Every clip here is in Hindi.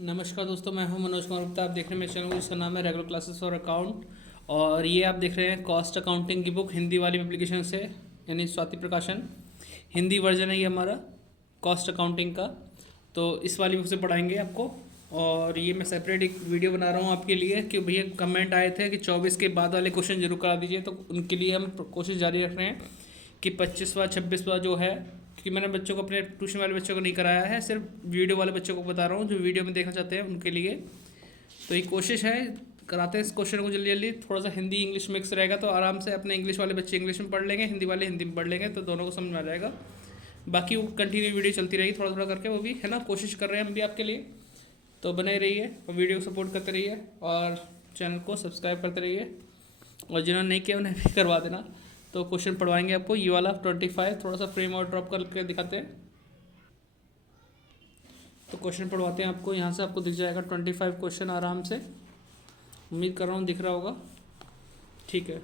नमस्कार दोस्तों, मैं हूं मनोज कुमार गुप्ता। आप देख रहे हैं मेरे चैनल जिसका नाम है रेगुलर क्लासेस फॉर अकाउंट। और ये आप देख रहे हैं कॉस्ट अकाउंटिंग की बुक हिंदी वाली पब्लिकेशन से, यानी स्वाति प्रकाशन। हिंदी वर्जन है ये हमारा कॉस्ट अकाउंटिंग का। तो इस वाली बुक से पढ़ाएंगे आपको। और ये मैं सेपरेट एक वीडियो बना रहा हूँ आपके लिए कि भैया कमेंट आए थे कि 24 के बाद वाले क्वेश्चन जरूर करा दीजिए, तो उनके लिए हम कोशिश जारी रख रहे हैं कि 25वां 26वां जो है, क्योंकि मैंने बच्चों को, अपने ट्यूशन वाले बच्चों को नहीं कराया है, सिर्फ वीडियो वाले बच्चों को बता रहा हूँ जो वीडियो में देखना चाहते हैं उनके लिए। तो ये कोशिश है, कराते हैं इस क्वेश्चन को जल्दी जल्दी। थोड़ा सा हिंदी इंग्लिश मिक्स रहेगा तो आराम से अपने इंग्लिश वाले बच्चे इंग्लिश में पढ़ लेंगे, हिंदी वाले हिंदी में पढ़ लेंगे, तो दोनों को समझ में आ जाएगा। बाकी वो कंटिन्यू वीडियो चलती रहेगी थोड़ा थोड़ा करके, वो भी है ना, कोशिश कर रहे हैं हम भी आपके लिए। तो बने रहिए और वीडियो को सपोर्ट करते रहिए और चैनल को सब्सक्राइब करते रहिए। और जिन्होंने नहीं किया उन्हें भी करवा देना। तो क्वेश्चन पढ़वाएंगे आपको ये वाला 25। थोड़ा सा फ्रेम और ड्रॉप करके दिखाते हैं। तो क्वेश्चन पढ़वाते हैं आपको। यहाँ से आपको दिख जाएगा 25 क्वेश्चन आराम से। उम्मीद कर रहा हूँ दिख रहा होगा। ठीक है,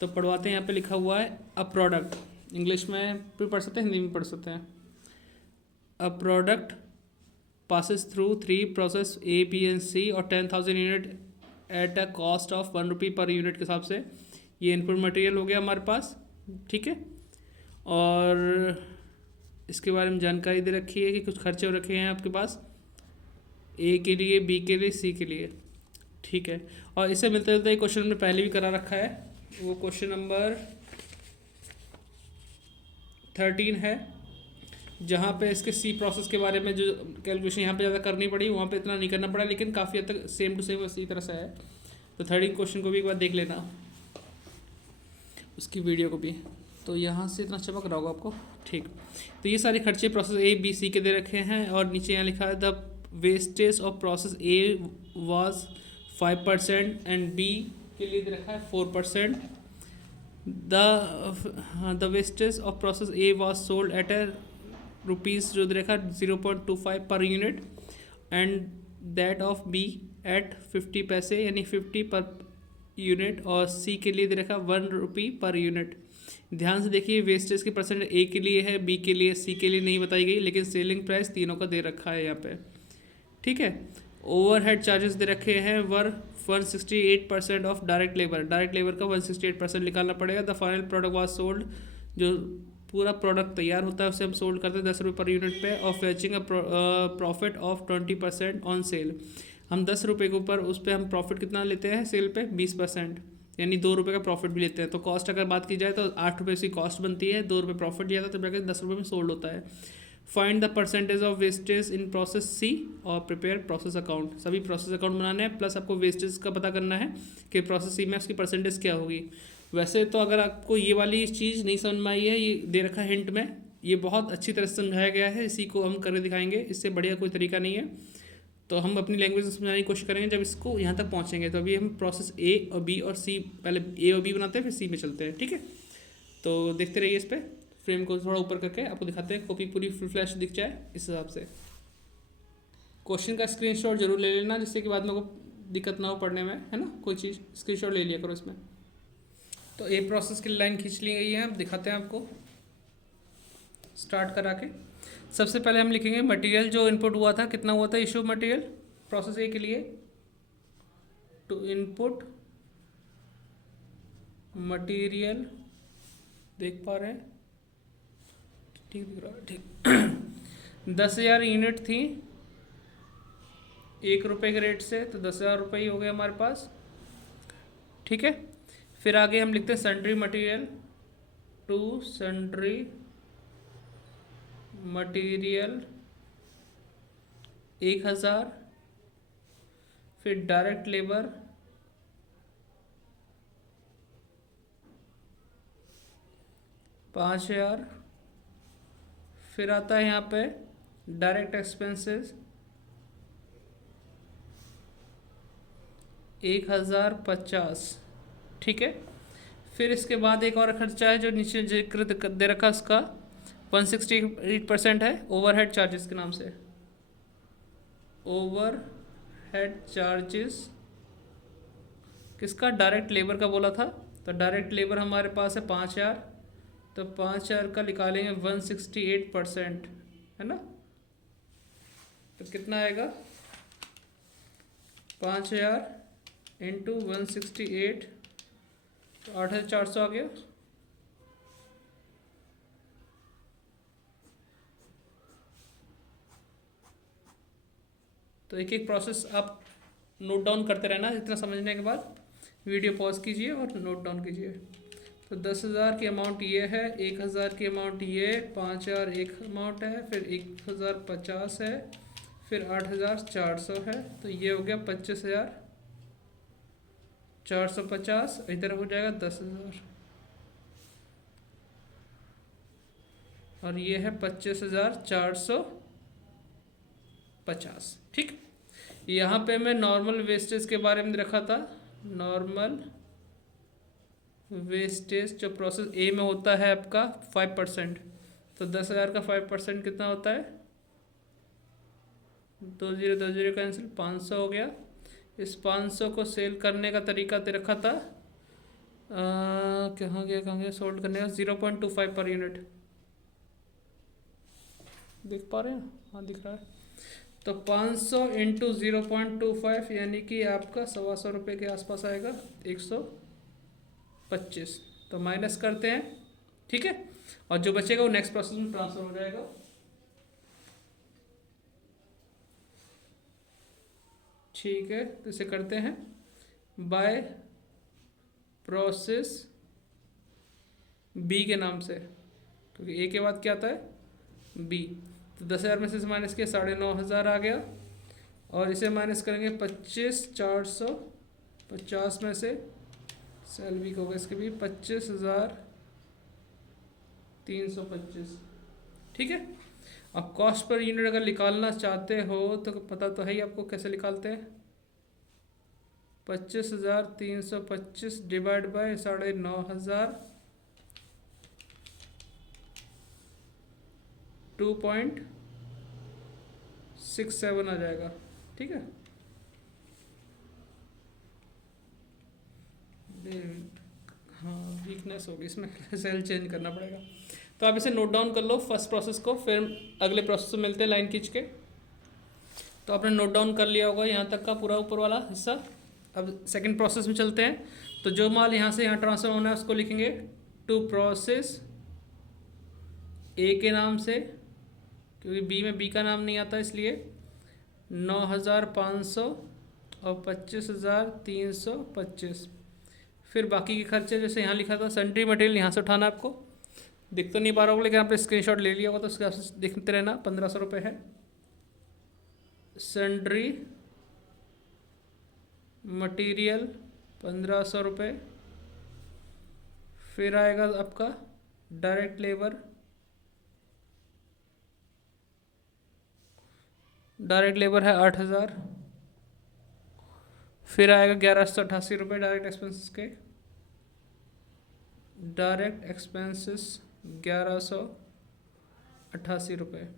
तो पढ़वाते हैं। यहाँ पे लिखा हुआ है अ प्रोडक्ट, इंग्लिश में भी पढ़ सकते हैं, हिंदी में पढ़ सकते हैं। A product passes through three process A, B and C और 10,000 unit at a cost of 1 rupee per unit के हिसाब से। ये इनपुट मटेरियल हो गया हमारे पास, ठीक है। और इसके बारे में जानकारी दे रखी है कि कुछ खर्चे हो रखे हैं आपके पास ए के लिए, बी के लिए, सी के लिए, ठीक है। और इससे मिलते जुलते क्वेश्चन हमने पहले भी करा रखा है। वो क्वेश्चन नंबर 13 है, जहाँ पे इसके सी प्रोसेस के बारे में जो कैलकुलेशन यहाँ पे ज़्यादा करनी पड़ी, वहाँ पे इतना नहीं करना पड़ा, लेकिन काफ़ी हद तक सेम टू सेम इसी तरह से है। तो 13 क्वेश्चन को भी एक बार देख लेना, उसकी वीडियो को भी। तो यहाँ से इतना चमक रहा होगा आपको, ठीक। तो ये सारे खर्चे प्रोसेस ए बी सी के दे रखे हैं। और नीचे यहाँ लिखा है the wastage of process A was 5% and B के लिए दे रखा है 4%। The wastage of process A was sold at a rupees जो दे रखा है 0.25 per unit, and that of B at 50 पैसे यानी 50 पर यूनिट। और सी के लिए दे रखा 1 रुपी पर यूनिट। ध्यान से देखिए, वेस्टेज की परसेंट ए के लिए है, बी के लिए, सी के लिए नहीं बताई गई, लेकिन सेलिंग प्राइस तीनों का दे रखा है यहाँ पे, ठीक है। ओवरहेड चार्जेस दे रखे हैं वर 168% of direct labour. Direct labour का 168% निकालना पड़ेगा। The final product was sold, जो पूरा प्रोडक्ट तैयार होता है उसे हम सोल्ड करते हैं 10 रुपये पर यूनिट पे। और fetching a profit of 20% on sale. हम 10 रुपये के ऊपर उस पर हम प्रॉफिट कितना लेते हैं सेल पे, 20%, यानी 2 रुपये का प्रॉफिट भी लेते हैं। तो कॉस्ट अगर बात की जाए तो 8 रुपये उसकी कॉस्ट बनती है, 2 रुपये प्रॉफिट लिया था, तो जाकर 10 रुपये में सोल्ड होता है। Find the percentage of wastage in process C or prepare process account. सभी प्रोसेस अकाउंट बनाने हैं, प्लस आपको वेस्टेज का पता करना है कि प्रोसेस सी में उसकी परसेंटेज क्या होगी। वैसे तो अगर आपको ये वाली चीज़ नहीं समझ में आई है, ये दे रखा है हिंट में, ये बहुत अच्छी तरह से समझाया गया है, इसी को हम करके दिखाएंगे, इससे बढ़िया कोई तरीका नहीं है। तो हम अपनी लैंग्वेज में समझाने की कोशिश करेंगे जब इसको यहाँ तक पहुँचेंगे। तो अभी हम प्रोसेस ए और बी और सी, पहले ए और बी बनाते हैं फिर सी में चलते हैं, ठीक है। तो देखते रहिए, इस पर फ्रेम को थोड़ा ऊपर करके आपको दिखाते हैं, कॉपी पूरी फुल फ्लैश दिख जाए इस हिसाब से। क्वेश्चन का स्क्रीनशॉट जरूर ले लेना, जिससे कि बाद में आपको दिक्कत ना हो पढ़ने में, है ना। कोई चीज़ स्क्रीनशॉट ले लिया करो इसमें। तो ए प्रोसेस की लाइन खींच ली गई है, अब दिखाते हैं आपको स्टार्ट करा के। सबसे पहले हम लिखेंगे मटेरियल जो इनपुट हुआ था, कितना हुआ था इशू मटेरियल प्रोसेस ए के लिए। टू इनपुट मटेरियल, देख पा रहे हैं, ठीक दिख रहा है, ठीक। 10,000 यूनिट थी 1 रुपये के रेट से, तो 10,000 रुपये ही हो गए हमारे पास, ठीक है। फिर आगे हम लिखते हैं sundry material, to sundry material 1,000। फिर डायरेक्ट लेबर 5,000। फिर आता है यहाँ पे डायरेक्ट एक्सपेंसेस 1,050, ठीक है। फिर इसके बाद एक और खर्चा है जो नीचे जिक्र दे रखा, उसका 168% है ओवरहेड चार्जेस के नाम से। ओवरहेड चार्जेस किसका, डायरेक्ट लेबर का बोला था। तो डायरेक्ट लेबर हमारे पास है 5,000, तो 5,000 का निकालेंगे 168%, है ना। तो कितना आएगा 5000 इंटू 168, तो 8400 आ गया। तो एक एक प्रोसेस आप नोट डाउन करते रहना। इतना समझने के बाद वीडियो पॉज कीजिए और नोट डाउन कीजिए। तो 10,000 की अमाउंट ये है, 1,000 की अमाउंट ये, 5,000 एक अमाउंट है, फिर 1,050 है, फिर 8,400 है। तो ये हो गया 25,450। इधर हो जाएगा 10,000 और ये है 25,450। ठीक, यहाँ पे मैं नॉर्मल वेस्टेज के बारे में रखा था। नॉर्मल वेस्टेज जो प्रोसेस ए में होता है आपका 5%। तो 10,000 का 5% कितना होता है? 2020 कैंसिल, 500 हो गया। इस 500 को सेल करने का तरीका दे रखा था, कहाँ गया सोल्ड करने का, 0.25 पर यूनिट। देख पा रहे हैं? हाँ दिख रहा है। तो 500 इंटू 0.25 यानी कि आपका 125 रुपये के आसपास आएगा, 125। तो माइनस करते हैं, ठीक है, और जो बचेगा वो नेक्स्ट प्रोसेस में ट्रांसफर हो जाएगा। ठीक है, तो इसे करते हैं बाय प्रोसेस बी के नाम से, क्योंकि ए के बाद क्या आता है? बी। तो 10,000 में से माइनस किया, 9,500 आ गया। और इसे माइनस करेंगे 25,450 में से, सेल वीक होगा इसके भी, 25,325। ठीक है, अब कॉस्ट पर यूनिट अगर निकालना चाहते हो तो पता तो है ही आपको कैसे निकालते हैं। 25,325 डिवाइड बाय 9,500, 2.67 आ जाएगा। ठीक है, हाँ वीकनेस होगी इसमें, सेल चेंज करना पड़ेगा। तो आप इसे नोट डाउन कर लो फर्स्ट प्रोसेस को, फिर अगले प्रोसेस में मिलते हैं लाइन खींच के। तो आपने नोट डाउन कर लिया होगा यहाँ तक का पूरा ऊपर वाला हिस्सा। अब सेकंड प्रोसेस में चलते हैं। तो जो माल यहाँ से यहाँ ट्रांसफर होना है उसको लिखेंगे टू प्रोसेस ए के नाम से, क्योंकि बी में बी का नाम नहीं आता इसलिए। 9,500 और 25,325। फिर बाकी के खर्चे जैसे यहाँ लिखा था, सन्ड्री मटेरियल यहाँ से उठाना है आपको। दिख तो नहीं पा रहा होगा लेकिन आपने स्क्रीनशॉट ले लिया होगा तो उसके हिसाब से देखते रहना। 1,500 रुपये है सन्ड्री मटेरियल, 1,500 रुपये। फिर आएगा आपका डायरेक्ट लेबर, डायरेक्ट लेबर है 8,000। फिर आएगा 1,188 रुपये डायरेक्ट एक्सपेंसेस के, डायरेक्ट एक्सपेंसेस 1,188 रुपये।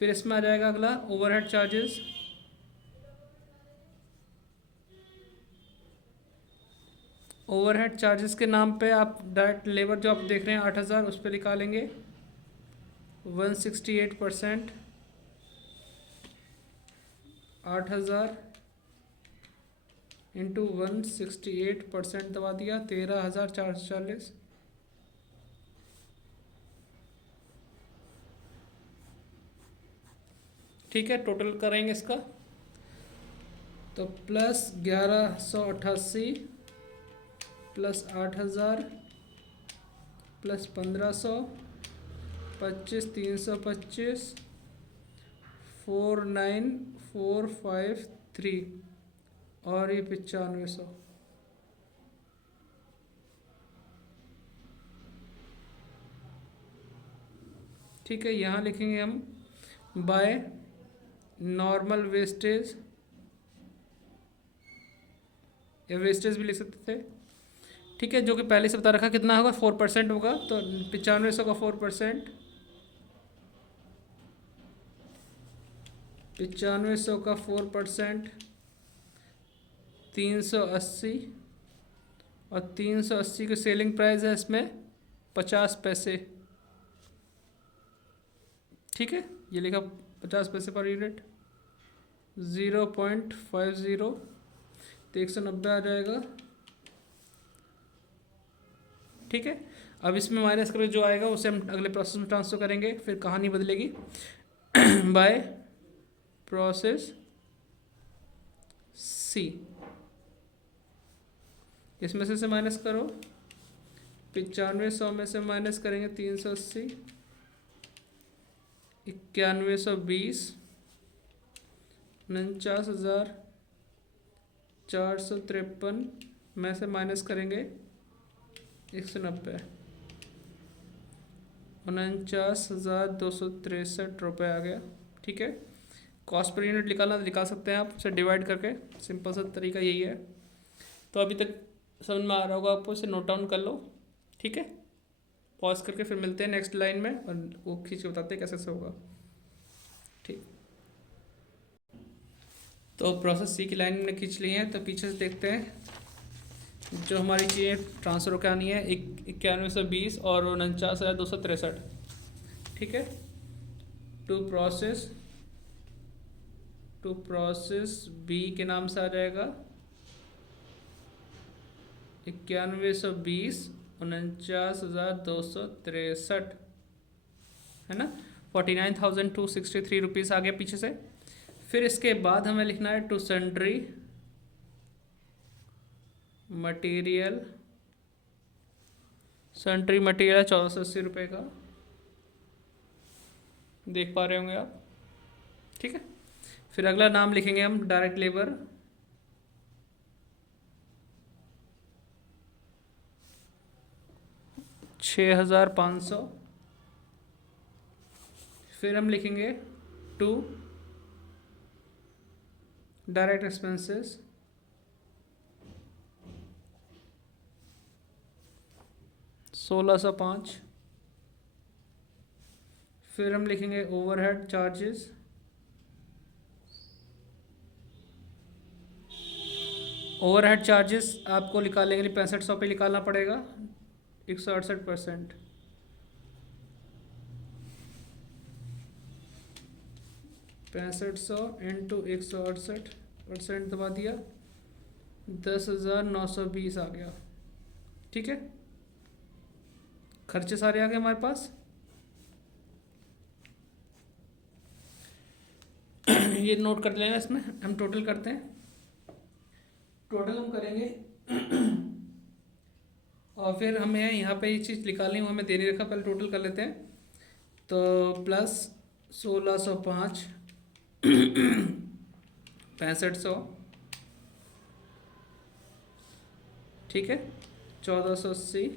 फिर इसमें आ जाएगा अगला ओवरहेड चार्जेस, ओवरहेड चार्जेस के नाम पे आप डायरेक्ट लेबर जो आप देख रहे हैं 8,000 उस पर निकालेंगे 168%, 8,000 इंटू 168% दबा दिया, 13,440। ठीक है, टोटल करेंगे इसका तो प्लस 1,188 प्लस 8,000 प्लस 1,500, 25,325, 49,453 और ये 95,100। ठीक है, यहाँ लिखेंगे हम बाय नॉर्मल वेस्टेज, या वेस्टेज भी लिख सकते थे। ठीक है, जो कि पहले से बता रखा कितना होगा, 4% होगा। तो 95,100 का 4%, 95,100 का 4%, 380। और 380 की सेलिंग प्राइस है इसमें 50 पैसे। ठीक है, ये लिखा 50 पैसे पर यूनिट। 0.50 तो 190 आ जाएगा। ठीक है, अब इसमें माइनस करके जो आएगा उसे हम अगले प्रोसेस में ट्रांसफर करेंगे, फिर कहानी बदलेगी। बाय प्रोसेस सी, इसमें से माइनस करो, 9500 में से माइनस करेंगे 380, 9120, 49,453 में से माइनस करेंगे 190, 49,263 रुपये आ गया। ठीक है, कॉस्ट पर यूनिट निकालना तो निकाल सकते हैं आप, उसे डिवाइड करके, सिंपल सा तरीका यही है। तो अभी तक समझ में आ रहा होगा आपको, इसे नोट डाउन कर लो। ठीक है, पॉज करके फिर मिलते हैं नेक्स्ट लाइन में और वो खींच के बताते हैं कैसे से होगा। ठीक, तो प्रोसेस सी की लाइन में खींच ली है, तो पीछे से देखते हैं जो हमारी चीज़ें ट्रांसफ़र होकर आनी है, 9120 और 49,263। ठीक है, टू प्रोसेस बी के नाम से आ जाएगा 9120, 49,263, है ना, 49,263 रुपीज़ आ गया पीछे से। फिर इसके बाद हमें लिखना है to sundry material, sundry material 1480 रुपये का, देख पा रहे होंगे आप। ठीक है, फिर अगला नाम लिखेंगे हम डायरेक्ट लेबर, $6,500। फिर हम लिखेंगे टू डायरेक्ट एक्सपेंसेस, 1605। फिर हम लिखेंगे ओवरहेड चार्जेस, ओवरहेड चार्जेस आपको निकालने के लिए 6500 पे निकालना पड़ेगा, 168%। $6500 इंटू 168% दबा दिया, 10,920 आ गया। ठीक है, खर्चे सारे आ गए हमारे पास। ये नोट कर लेना, इसमें हम टोटल करते हैं, टोटल हम करेंगे और फिर हमें यहाँ पे ये चीज़ निकालनी वो हमें दे नहीं रखा, पहले टोटल कर लेते हैं। तो प्लस 1605, 6500, ठीक है, 1480,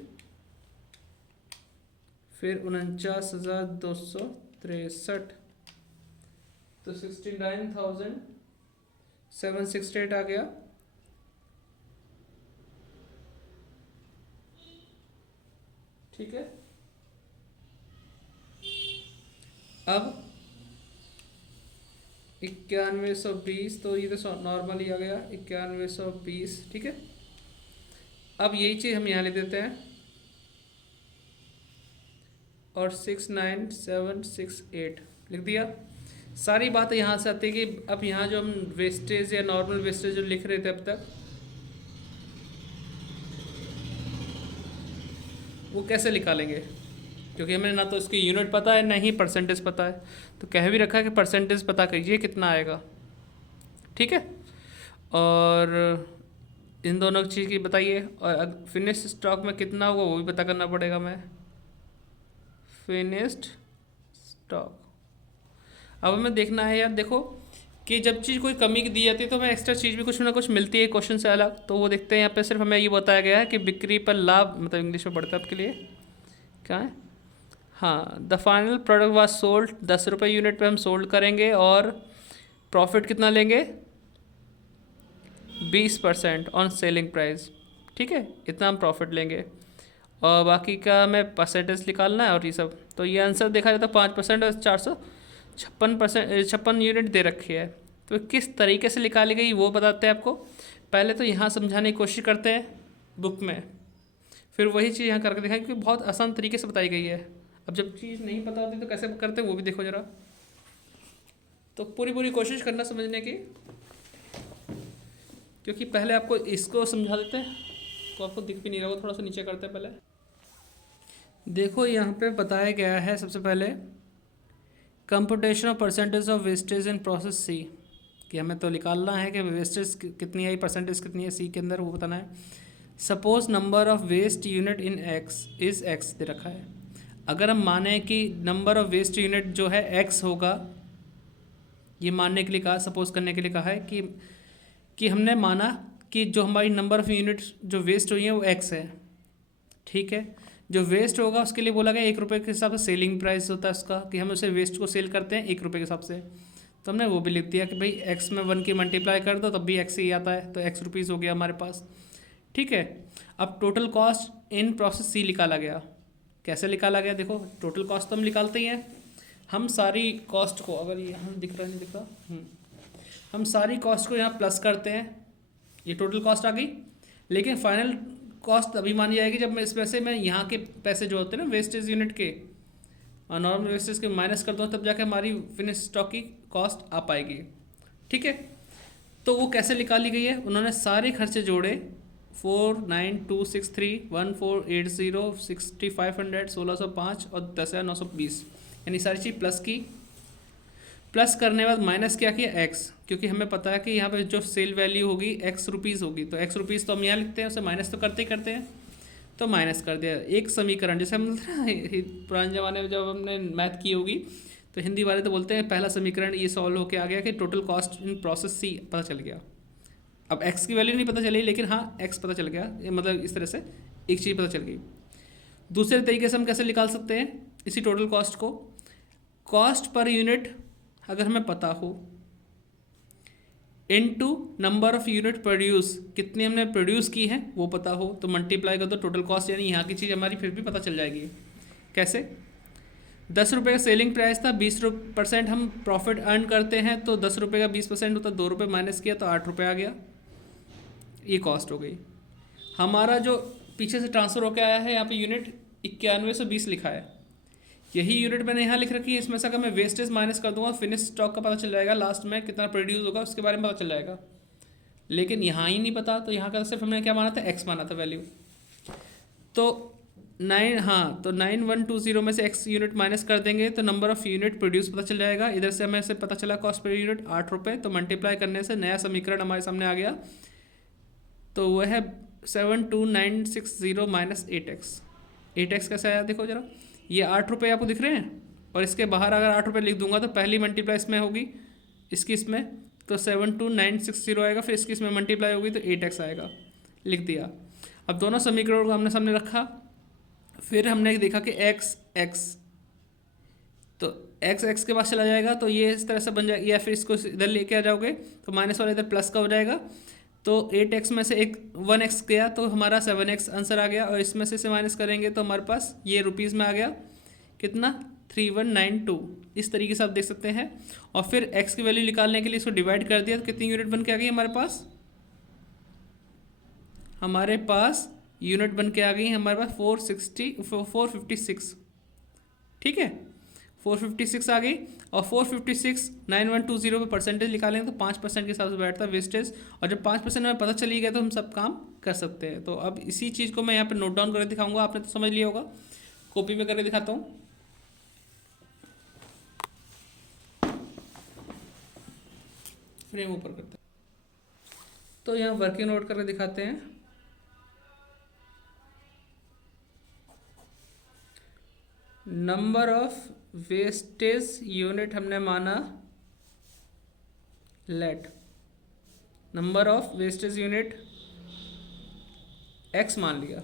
फिर 49,263, तो 69,768 आ गया। ठीक है, अब 9120, तो ये तो नॉर्मल ही आ गया 9120। ठीक है, अब यही चीज़ हम यहाँ ले देते हैं और 69,768 लिख दिया। सारी बात यहाँ से आती है कि अब यहाँ जो हम वेस्टेज या नॉर्मल वेस्टेज जो लिख रहे थे अब तक, वो कैसे निकालेंगे, क्योंकि हमें ना तो इसकी यूनिट पता है ना ही परसेंटेज पता है। तो कह भी रखा है कि परसेंटेज पता कीजिए कितना आएगा। ठीक है, और इन दोनों चीज़ की बताइए, और फिनिश स्टॉक में कितना होगा वो भी पता करना पड़ेगा। मैं फिनिश्ड स्टॉक, अब हमें देखना है यार, देखो कि जब चीज़ कोई कमी की दी जाती है तो हमें एक्स्ट्रा चीज़ भी कुछ ना कुछ मिलती है क्वेश्चन से अलग। तो वो देखते हैं, यहाँ पे सिर्फ हमें ये बताया गया है कि बिक्री पर लाभ, मतलब इंग्लिश में पढ़ता है आपके लिए क्या है, हाँ, the final product was sold, 10 रुपये यूनिट पे हम सोल्ड करेंगे और प्रॉफिट कितना लेंगे, 20% ऑन सेलिंग प्राइस। ठीक है, इतना हम प्रॉफिट लेंगे और बाकी का हमें परसेंटेज निकालना है और ये सब। तो ये आंसर देखा जाए तो 5% और 456 यूनिट दे रखी है। तो किस तरीके से निकाली गई वो बताते हैं आपको। पहले तो यहाँ समझाने की कोशिश करते हैं बुक में, फिर वही चीज़ यहाँ करके दिखाएं, क्योंकि बहुत आसान तरीके से बताई गई है। अब जब चीज़ नहीं पता होती तो कैसे करते हैं वो भी देखो ज़रा। तो पूरी पूरी कोशिश करना समझने की, क्योंकि पहले आपको इसको समझा देते हैं तो आपको दिख भी नहीं रहा, वो थोड़ा सा नीचे करते हैं पहले। देखो यहाँ पे बताया गया है सबसे पहले computation of percentage of wastage in process C, कि हमें तो निकालना है कि वेस्टेज कितनी आई, परसेंटेज कितनी है सी के अंदर, वो बताना है। Suppose number of waste unit in X is X दे रखा है। अगर हम माने कि नंबर ऑफ वेस्ट यूनिट जो है एक्स होगा, ये मानने के लिए कहा, सपोज करने के लिए कहा है कि हमने माना कि जो हमारी नंबर ऑफ यूनिट्स जो वेस्ट हुई हैं वो एक्स है, ठीक है। जो वेस्ट होगा उसके लिए बोला गया 1 रुपये के हिसाब से सेलिंग प्राइस होता है उसका, कि हम उसे वेस्ट को सेल करते हैं 1 रुपये के हिसाब से। तो हमने वो भी लिख दिया कि भाई एक्स में 1 की मल्टीप्लाई कर दो तब भी एक्स ही आता है, तो एक्स रुपीज़ हो गया हमारे पास, ठीक है। अब टोटल कॉस्ट इन प्रोसेस सी निकाला गया। कैसे निकाला गया, देखो टोटल कॉस्ट तो हम निकालते ही हैं। हम सारी कॉस्ट को, अगर ये हम दिख रहा नहीं दिख रहा, हम सारी कॉस्ट को यहाँ प्लस करते हैं, ये टोटल कॉस्ट आ गई। लेकिन फाइनल कॉस्ट अभी मानी जाएगी जब मैं इस पैसे में यहाँ के पैसे जो होते हैं ना वेस्टेज यूनिट के और नॉर्मल वेस्टेज के माइनस कर दो, तब जाके हमारी फिनिश स्टॉक की कॉस्ट आ पाएगी, ठीक है। तो वो कैसे निकाली गई है, उन्होंने सारे खर्चे जोड़े 49263 1480 6500 1605 और 10,920, यानी सारी चीज़ प्लस की। प्लस करने के बाद माइनस क्या किया एक्स, क्योंकि हमें पता है कि यहाँ पे जो सेल वैल्यू होगी एक्स रुपीज़ होगी, तो एक्स रुपीज़ तो हम यहाँ लिखते हैं, उसे माइनस तो करते ही करते हैं, तो माइनस कर दिया। एक समीकरण जैसे हम पुराने ज़माने में जब हमने मैथ की होगी तो हिंदी वाले तो बोलते हैं पहला समीकरण ये सॉल्व होके आ गया कि टोटल कॉस्ट इन प्रोसेस सी पता चल गया। अब एक्स की वैल्यू नहीं पता चली, लेकिन हाँ एक्स पता चल गया, मतलब इस तरह से एक चीज़ पता चल गई। दूसरे तरीके से हम कैसे निकाल सकते हैं इसी टोटल कॉस्ट को, कॉस्ट पर यूनिट अगर हमें पता हो into number of unit produce, कितनी हमने प्रोड्यूस की है वो पता हो, तो मल्टीप्लाई कर दो टोटल कॉस्ट, यानी यहाँ की चीज़ हमारी फिर भी पता चल जाएगी। कैसे, 10 रुपये का सेलिंग प्राइस था, 20% हम प्रॉफिट अर्न करते हैं, तो 10 रुपये का 20% होता है, 2 रुपये माइनस किया तो 8 रुपये आ गया, ये कॉस्ट हो गई। हमारा जो पीछे से ट्रांसफ़र होकर आया है यहाँ पे यूनिट 9120 लिखा है, यही यूनिट मैंने यहाँ लिख रखी है। इसमें से अगर मैं वेस्टेज माइनस कर दूंगा फिनिश स्टॉक का पता चल जाएगा, लास्ट में कितना प्रोड्यूस होगा उसके बारे में पता चल जाएगा। लेकिन यहाँ ही नहीं पता, तो यहाँ का सिर्फ हमने क्या माना था, एक्स माना था वैल्यू। तो 9120 में से एक्स यूनिट माइनस कर देंगे तो नंबर ऑफ़ यूनिट प्रोड्यूस पता चल जाएगा। इधर से हमें से पता चला कॉस्ट पर यूनिट 8 रुपये, तो मल्टीप्लाई करने से नया समीकरण हमारे सामने आ गया, तो वह है 72960 माइनस 8x। 8x कैसे आया देखो जरा, ये 8 रुपये आपको दिख रहे हैं, और इसके बाहर अगर 8 रुपये लिख दूंगा तो पहली मल्टीप्लाई इसमें होगी, इसकी इसमें, तो 72960 आएगा, फिर इसकी इसमें मल्टीप्लाई होगी तो 8x आएगा, लिख दिया। अब दोनों समीकरणों को हमने सामने रखा, फिर हमने देखा कि x तो x के पास चला जाएगा, तो ये इस तरह से बन जाएगा, या फिर इसको इधर लेके आ जाओगे तो माइनस वाला इधर प्लस का हो जाएगा, तो 8x में से एक 1x गया तो हमारा 7x आंसर आ गया, और इसमें से इसे माइनस करेंगे तो हमारे पास ये रुपीज़ में आ गया कितना 3192। इस तरीके से आप देख सकते हैं। और फिर x की वैल्यू निकालने के लिए इसको डिवाइड कर दिया तो कितनी यूनिट बन के आ गई हमारे पास यूनिट बन के आ गई हमारे पास 456, ठीक है, 456 आ गई। और 456 9120 पे परसेंटेज निकालेंगे तो 5% के हिसाब से बैठता है वेस्टेज, और जब 5% हमें पता चली गया तो हम सब काम कर सकते हैं। तो अब इसी चीज़ को मैं यहाँ पे नोट डाउन करके दिखाऊंगा, आपने तो समझ लिया होगा, कॉपी में करके दिखाता हूँ। फ्रेम ऊपर करते हैं, तो यहाँ वर्किंग नोट करके दिखाते हैं। नंबर ऑफ वेस्टेज यूनिट हमने माना, let number of wastage unit x मान लिया,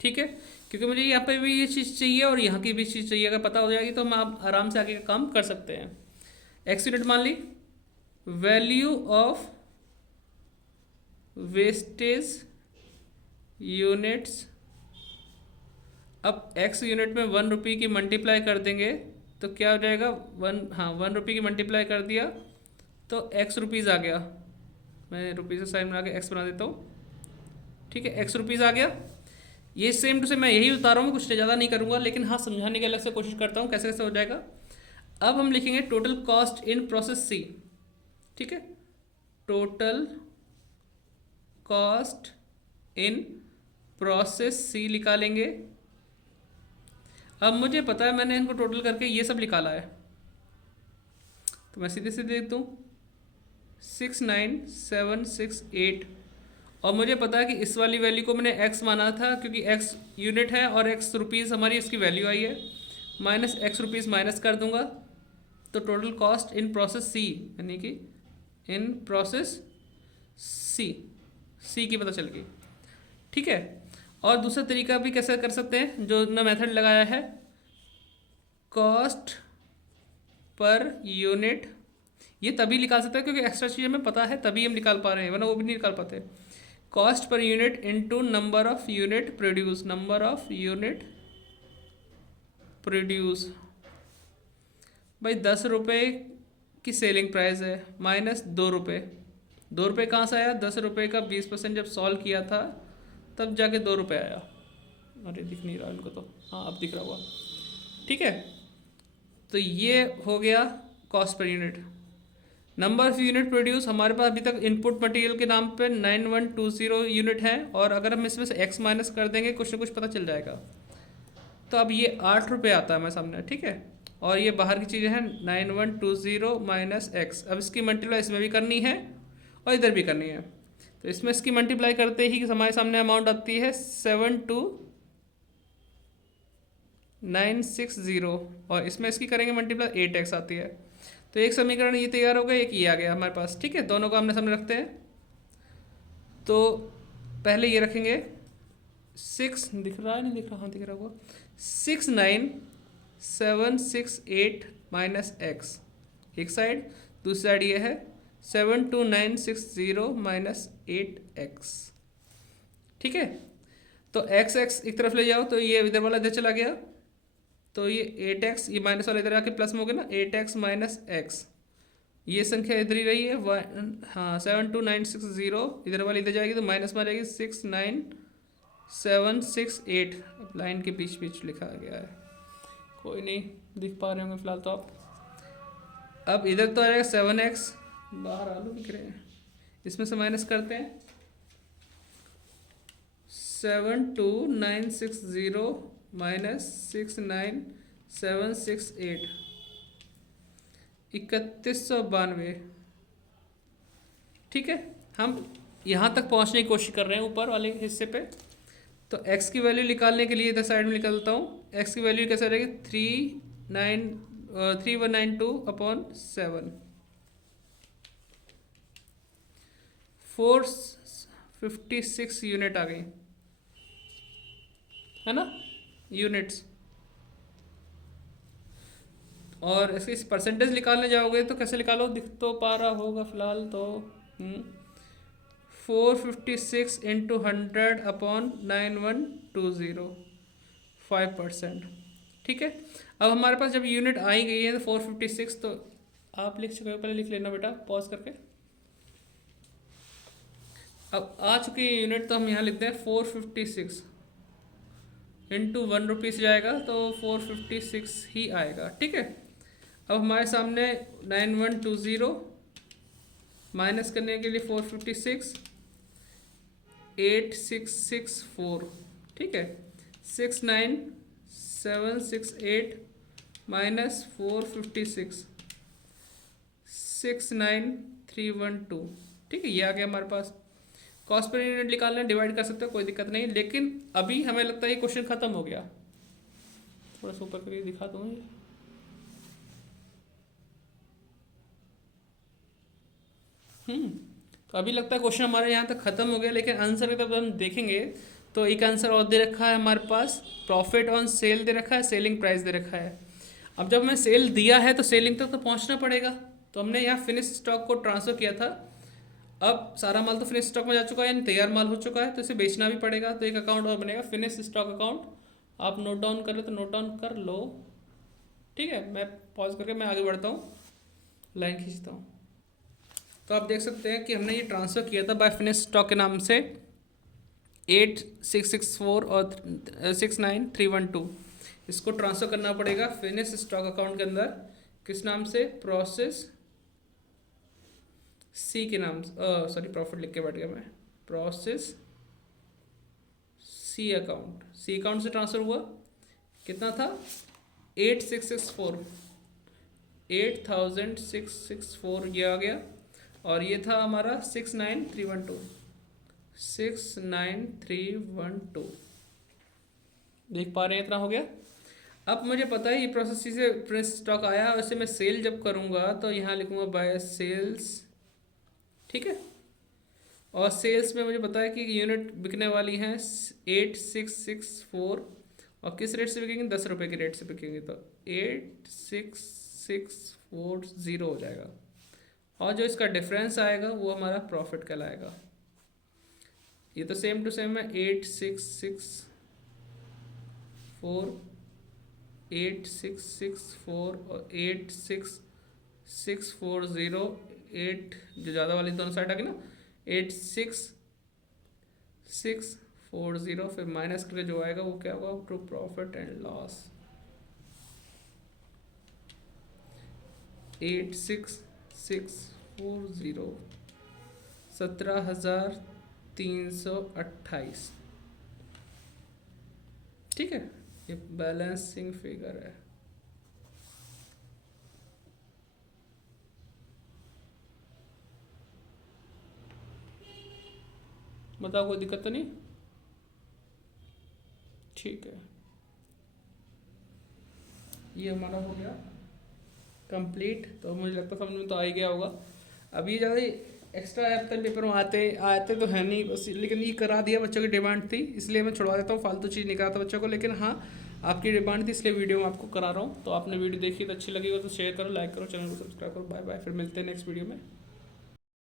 ठीक है, क्योंकि मुझे यहाँ पे भी ये चीज़ चाहिए और यहाँ की भी चीज़ चाहिए। अगर पता हो जाएगी तो हम आप आराम से आगे का काम कर सकते हैं। x यूनिट मान ली, वैल्यू ऑफ वेस्टेज यूनिट्स, अब x यूनिट में 1 रुपये की मल्टीप्लाई कर देंगे तो क्या हो जाएगा 1 रुपये की मल्टीप्लाई कर दिया तो x रुपीज़ आ गया। मैं रुपये से साइन बना के x बना देता हूँ, ठीक है, x रुपीज़ आ गया। ये सेम टू सेम मैं यही बता रहा हूँ, कुछ ज़्यादा नहीं करूँगा, लेकिन हाँ समझाने की अलग से कोशिश करता हूँ कैसे कैसे हो जाएगा। अब हम लिखेंगे टोटल कॉस्ट इन प्रोसेस सी, ठीक है, टोटल कॉस्ट इन प्रोसेस सी निकालेंगे। अब मुझे पता है मैंने इनको टोटल करके ये सब निकाला है, तो मैं सीधे सीधे देख दूँ 69768, और मुझे पता है कि इस वाली वैल्यू को मैंने x माना था क्योंकि x यूनिट है और x रुपीज़ हमारी इसकी वैल्यू आई है, माइनस x रुपीज़ माइनस कर दूंगा, तो टोटल कॉस्ट इन प्रोसेस सी यानी कि इन प्रोसेस सी की पता चल गई, ठीक है। और दूसरा तरीका भी कैसे कर सकते हैं, जो ना मेथड लगाया है, कॉस्ट पर यूनिट, ये तभी निकाल सकते हैं क्योंकि एक्स्ट्रा चीज़ हमें पता है तभी हम निकाल पा रहे हैं, वरना वो भी नहीं निकाल पाते। Cost per unit into number of unit produce, number of unit produce, भाई 10 रुपये की सेलिंग प्राइस है माइनस 2 रुपये, 2 रुपये कहाँ से आया, 10 रुपये का 20% जब सॉल्व किया था तब जाके 2 रुपये आया। अरे दिख नहीं रहा इनको तो, हाँ अब दिख रहा हुआ, ठीक है। तो ये हो गया cost per unit. Number of unit produce, हमारे पास अभी तक इनपुट मटेरियल के नाम पे 9120 यूनिट है, और अगर हम इसमें से x माइनस कर देंगे कुछ ना कुछ पता चल जाएगा। तो अब ये 8 रुपये आता है हमारे सामने, ठीक है, और ये बाहर की चीज़ें हैं 9120 माइनस x। अब इसकी मल्टीप्लाई इसमें भी करनी है और इधर भी करनी है, तो इसमें इसकी मल्टीप्लाई करते ही हमारे सामने अमाउंट आती है 72960, और इसमें इसकी करेंगे मल्टीप्लाई 8x आती है। तो एक समीकरण ये तैयार हो गया, एक ये आ गया हमारे पास, ठीक है। दोनों को हमने सामने रखते हैं, तो पहले ये रखेंगे 6, दिख रहा है नहीं दिख रहा, हाँ दिख रहा होगा, 69768 माइनस x एक साइड, दूसरी साइड ये है 72960 माइनस 8x, ठीक है। तो x एक तरफ ले जाओ तो ये इधर वाला इधर चला गया, तो ये 8x, ये माइनस वाला इधर आके प्लस में हो गया ना, 8x माइनस x, ये संख्या इधर ही रही है, हाँ 72960, इधर वाली इधर जाएगी तो माइनस में आ जाएगी 69768, लाइन के बीच बीच लिखा गया है, कोई नहीं दिख पा रहे होंगे फिलहाल तो आप। अब इधर तो आएगा 7x, बाहर आलू दिख रहे हैं, इसमें से माइनस करते हैं 72960 माइनस 69768, 3192, ठीक है। हम यहाँ तक पहुँचने की कोशिश कर रहे हैं ऊपर वाले हिस्से पे, तो x की वैल्यू निकालने के लिए इधर साइड में निकालता हूँ। x की वैल्यू कैसे रहेगी 3192/7, 456 यूनिट आ गई है ना, यूनिट्स। और इसकी परसेंटेज निकालने जाओगे तो कैसे निकालो, दिख तो पा रहा होगा फिलहाल तो 456 इंटू 100/9120, 5%, ठीक है। अब हमारे पास जब यूनिट आई गई है तो 456, तो आप लिख चुके हो, पहले लिख लेना बेटा पॉज करके। अब आ चुकी है यूनिट, तो हम यहाँ लिखते हैं 456 इंटू 1 रुपीज़ जाएगा तो 456 ही आएगा, ठीक है। अब हमारे सामने 9120 माइनस करने के लिए 456, 8664, ठीक है, 69768 माइनस 456, 69312, ठीक है, ये आ गया हमारे पास। कॉस्ट पर यूनिट निकालना, डिवाइड कर सकते हो, कोई दिक्कत नहीं, लेकिन अभी हमें लगता है ये क्वेश्चन खत्म हो गया। थोड़ा सा ऊपर करके दिखा दूँ, तो अभी लगता है क्वेश्चन हमारे यहाँ तक खत्म हो गया, लेकिन आंसर जब हम देखेंगे तो एक आंसर और दे रखा है हमारे पास, प्रॉफिट ऑन सेल दे रखा है, सेलिंग प्राइस दे रखा है। अब जब हमें सेल दिया है तो सेलिंग तक तो पहुँचना पड़ेगा, तो हमने यहाँ फिनिश स्टॉक को ट्रांसफ़र किया था। अब सारा माल तो फिनिश स्टॉक में जा चुका है, यानी तैयार माल हो चुका है, तो इसे बेचना भी पड़ेगा, तो एक अकाउंट और बनेगा फिनिश स्टॉक अकाउंट। आप नोट डाउन कर लो तो नोट डाउन कर लो, ठीक है। मैं पॉज करके मैं आगे बढ़ता हूँ, लाइन खींचता हूँ। तो आप देख सकते हैं कि हमने ये ट्रांसफ़र किया था बाय फिनिश स्टॉक के नाम से 8664 और 69312, इसको ट्रांसफ़र करना पड़ेगा फिनिश स्टॉक अकाउंट के अंदर किस नाम से? प्रोसेस सी के नाम, सॉरी प्रॉफिट लिख के बैठ गया मैं, process C account, C account से ट्रांसफर हुआ, कितना था? 8664, 8664 ये आ गया, और ये था हमारा 69312, 69312, देख पा रहे हैं इतना हो गया। अब मुझे पता है ये प्रोसेस से प्रेस स्टॉक आया, वैसे मैं सेल जब करूँगा तो यहाँ लिखूँगा बाय सेल्स, ठीक है। और सेल्स में मुझे पता है कि यूनिट बिकने वाली हैं 8664, और किस रेट से बिकेंगे? 10 रुपये के रेट से बिकेंगे, तो 86640 हो जाएगा, और जो इसका डिफरेंस आएगा वो हमारा प्रॉफिट कहलाएगा। ये तो सेम टू सेम है, 8664 और 86640, 8 जो ज़्यादा वाली दोनों साइड आ गई ना, 86640, फिर माइनस करके जो आएगा वो क्या होगा? टू प्रॉफिट एंड लॉस, 86640, 17,328, ठीक है। ये बैलेंसिंग फिगर है। बताओ कोई दिक्कत तो नहीं? ठीक है, ये हमारा हो गया कंप्लीट। तो मुझे लगता समझ में तो आ ही गया होगा। अब ये ज़्यादा एक्स्ट्रा एप्पल पेपर में आते तो है नहीं बस, लेकिन ये करा दिया, बच्चों की डिमांड थी इसलिए मैं छुड़वा देता हूँ, फालतू चीज़ नहीं कराता बच्चों को। लेकिन हाँ, आपकी डिमांड थी इसलिए वीडियो में आपको करा रहा हूँ। तो आपने वीडियो देखी तो अच्छी लगी हो तो शेयर करो, लाइक करो, चैनल को सब्सक्राइब करो। बाय बाय, फिर मिलते हैं नेक्स्ट वीडियो में।